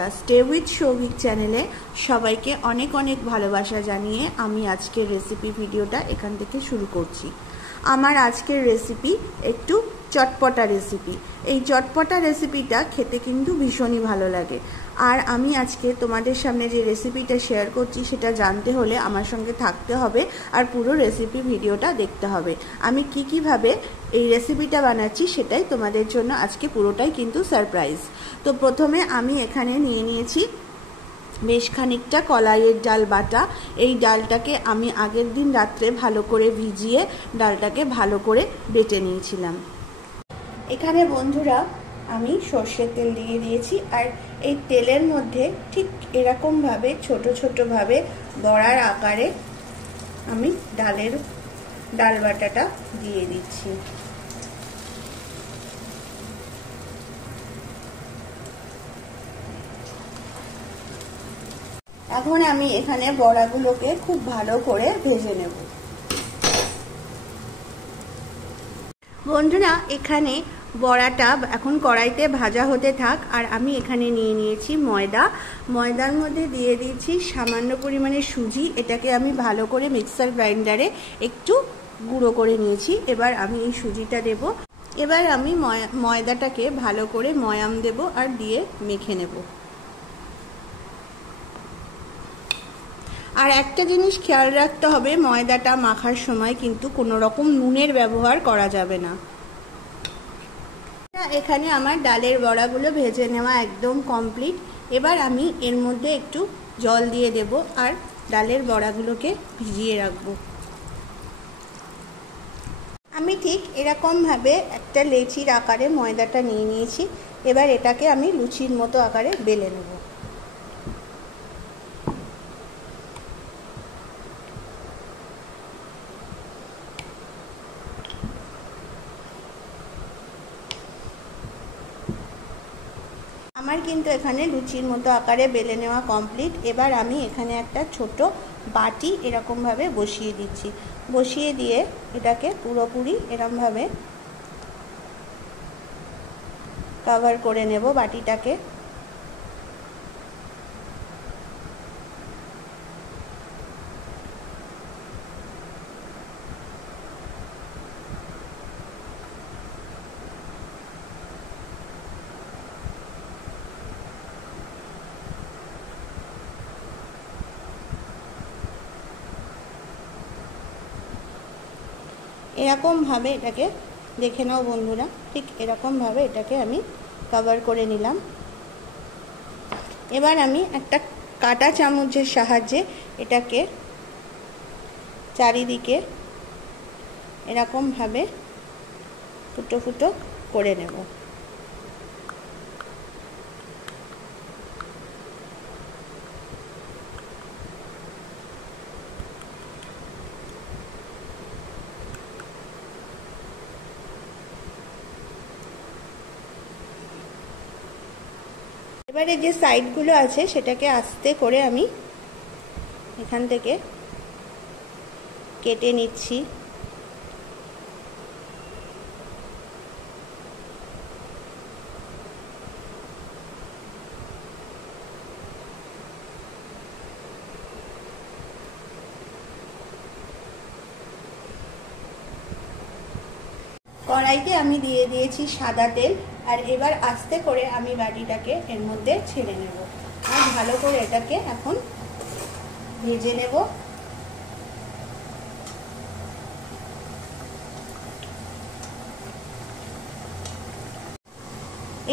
বন্ধুরা, stay with Souvik চ্যানেলে সবাইকে অনেক অনেক ভালোবাসা জানিয়ে আমি আজকের রেসিপি ভিডিওটা এখান থেকে শুরু করছি। আমার আজকের রেসিপি একটু চটপটা রেসিপি। এই চটপটা রেসিপিটা খেতে কিন্তু ভীষণই ভালো লাগে। আর আমি আজকে তোমাদের সামনে যে রেসিপিটা শেয়ার করছি সেটা জানতে হলে আমার সঙ্গে থাকতে হবে আর পুরো রেসিপি ভিডিওটা দেখতে হবে। আমি কিভাবে এই রেসিপিটা বানাচ্ছি সেটাই তোমাদের জন্য আজকে পুরোটাই কিন্তু সারপ্রাইজ। তো প্রথমে আমি এখানে নিয়ে নিয়েছি বেশ খানিকটা কলাইয়ের ডাল বাটা। এই ডালটাকে আমি আগের দিন রাত্রে ভালো করে ভিজিয়ে ডালটাকে ভালো করে বেটে নিয়েছিলাম। এখানে বন্ধুরা আমি সর্ষের তেল দিয়ে দিয়েছি, আর এই তেলের মধ্যে ঠিক এরকমভাবে ছোট ছোটভাবে বড়ার আকারে আমি ডাল বাটাটা দিয়ে দিচ্ছি। এখন আমি এখানে বড়াগুলোকে খুব ভালো করে ভেজে নেব। বন্ধুরা, এখানে বড়াটা এখন কড়াইতে ভাজা হতে থাক। আর আমি এখানে নিয়ে নিয়েছি ময়দার মধ্যে দিয়ে দিয়েছি সামান্য পরিমাণে সুজি। এটাকে আমি ভালো করে মিক্সার গ্রাইন্ডারে একটু গুঁড়ো করে নিয়েছি। এবার আমি এই সুজিটা দেব। এবার আমি ময়দাটাকে ভালো করে ময়াম দেব আর দিয়ে মেখে নেব। আর একটা জিনিস খেয়াল রাখতে হবে, ময়দাটা মাখার সময় কিন্তু কোনো রকম নুনের ব্যবহার করা যাবে না। এখানে আমার ডালের বড়াগুলো ভেজে নেওয়া একদম কমপ্লিট। এবার আমি এর মধ্যে একটু জল দিয়ে দেব আর ডালের বড়াগুলোকে ভিজিয়ে রাখবো। আমি ঠিক এরকমভাবে একটা লেচির আকারে ময়দাটা নিয়ে নিয়েছি। এবার এটাকে আমি লুচির মতো আকারে বেলে নেব। আমার কিন্তু এখানে লুচির মতো আকারে বেলে নেওয়া কমপ্লিট। এবার আমি এখানে একটা ছোট বাটি এরকমভাবে বসিয়ে দিচ্ছি। বসিয়ে দিয়ে এটাকে পুরোপুরি এরকমভাবে কভার করে নেব বাটিটাকে। এরকমভাবে এটাকে দেখে নাও বন্ধুরা, ঠিক এরকমভাবে এটাকে আমি কভার করে নিলাম। এবার আমি একটা কাঁটা চামচের সাহায্যে এটাকে চারিদিকে এরকমভাবে ফুটো ফুটো করে নেব। এবারে যে সাইডগুলো আছে সেটাকে আস্তে করে আমি এখান থেকে কেটে নিচ্ছি। কড়াইতে আমি দিয়ে দিয়েছি সাদা তেল। আর এবার আস্তে করে আমি বাটিটাকে এর মধ্যে ছেড়ে নেব আর ভালো করে এটাকে এখন ভেজে নেব।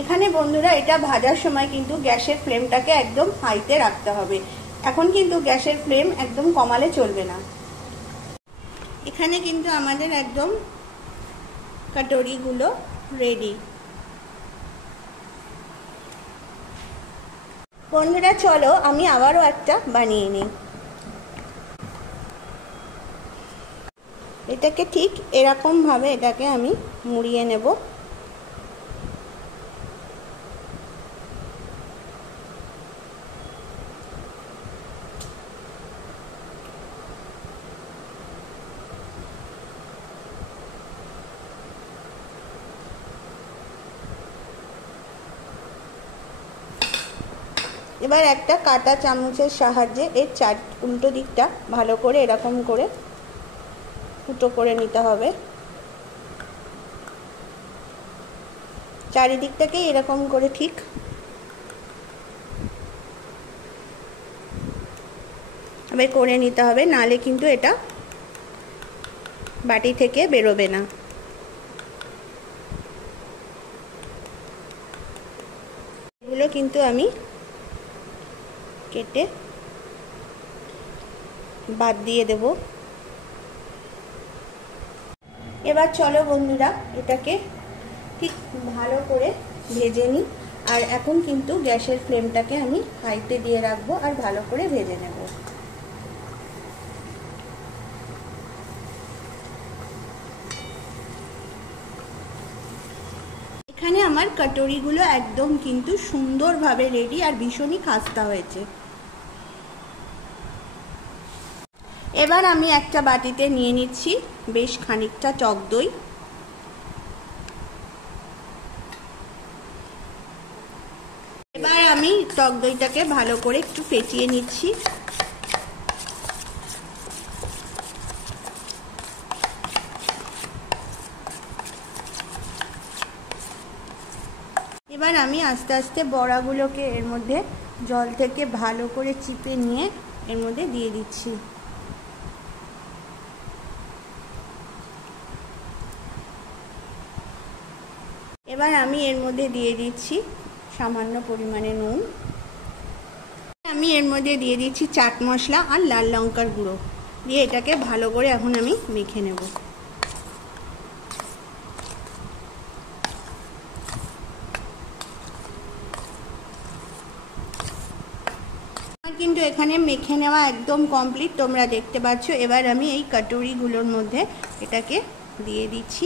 এখানে বন্ধুরা এটা ভাজার সময় কিন্তু গ্যাসের ফ্লেমটাকে একদম হাইতে রাখতে হবে। এখন কিন্তু গ্যাসের ফ্লেম একদম কমালে চলবে না। এখানে কিন্তু আমাদের একদম কাটরিগুলো রেডি। বন্ধুরা চলো আমি আবারও একটা বানিয়ে নিই। এটাকে ঠিক এরকমভাবে এটাকে আমি মুড়িয়ে নেব। এবার একটা কাঁটা চামচের সাহায্যে এর উল্টো দিকটা ভালো করে এরকম করে ফুটো করে নিতে হবে। চারিদিকটাকে এরকম করে ঠিক এবার করে নিতে হবে, নালে কিন্তু এটা বাটি থেকে বেরোবে না। এগুলো কিন্তু আমি কেটে বাদ দিয়ে দেব। এবার চলো বন্ধুরা এটাকে ঠিক ভালো করে ভেজে নিই। আর এখন কিন্তু গ্যাসের ফ্লেমটাকে আমি হাইতে দিয়ে রাখবো আর ভালো করে ভেজে নেব। এখানে আমার কাটরিগুলো একদম কিন্তু সুন্দরভাবে রেডি আর ভীষণই খাস্তা হয়েছে। এবার আমি একটা বাটিতে নিয়ে নিচ্ছি বেশ খানিকটা টক দই। এবার আমি টক দইটাকে ভালো করে একটু ফেটিয়ে নিচ্ছি। এবার আমি আস্তে আস্তে বড়াগুলোকে এর মধ্যে জল থেকে ভালো করে চিপে নিয়ে এর মধ্যে দিয়ে দিচ্ছি। এবার আমি এর মধ্যে দিয়ে দিচ্ছি সামান্য পরিমাণে নুন। আমি এর মধ্যে দিয়ে দিচ্ছি চাট মশলা আর লাল লঙ্কার গুঁড়ো দিয়ে এটাকে ভালো করে এখন আমি মেখে নেব। কিন্তু এখানে মেখে নেওয়া একদম কমপ্লিট, তোমরা দেখতে পাচ্ছ। এবার আমি এই কাটুরিগুলোর মধ্যে এটাকে দিয়ে দিচ্ছি।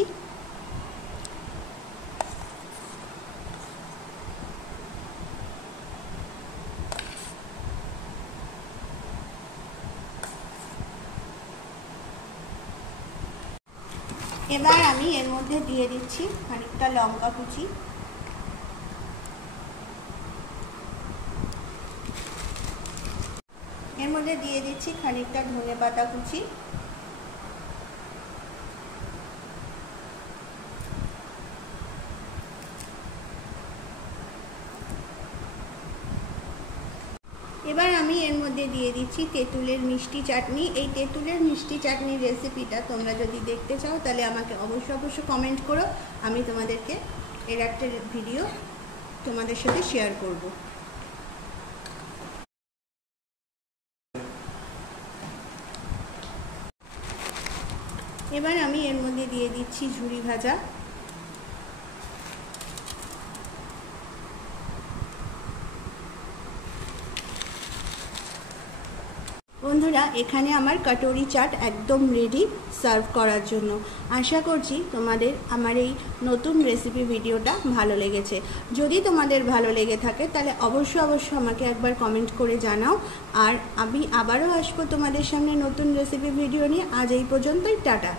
এবার আমি এর মধ্যে দিয়ে দিচ্ছি খানিকটা লঙ্কা কুচি। এর মধ্যে দিয়ে দিচ্ছি খানিকটা ধনেপাতা কুচি। এবার আমি এর মধ্যে দিয়ে দিচ্ছি তেঁতুলের মিষ্টি চাটনি। এই তেঁতুলের মিষ্টি চাটনির রেসিপিটা তোমরা যদি দেখতে চাও তাহলে আমাকে অবশ্যই কমেন্ট করো, আমি তোমাদেরকে এর একটা ভিডিও তোমাদের সাথে শেয়ার করব। এবার আমি এর মধ্যে দিয়ে দিচ্ছি ঝুরি ভাজা। বন্ধুরা এখানে আমার কাটরি চাট একদম রেডি সার্ভ করার জন্য। আশা করছি তোমাদের আমার এই নতুন রেসিপি ভিডিওটা ভালো লেগেছে। যদি তোমাদের ভালো লেগে থাকে তাহলে অবশ্যই আমাকে একবার কমেন্ট করে জানাও। আর আমি আবারও আসবো তোমাদের সামনে নতুন রেসিপি ভিডিও নিয়ে। আজ এই পর্যন্তই, টাটা।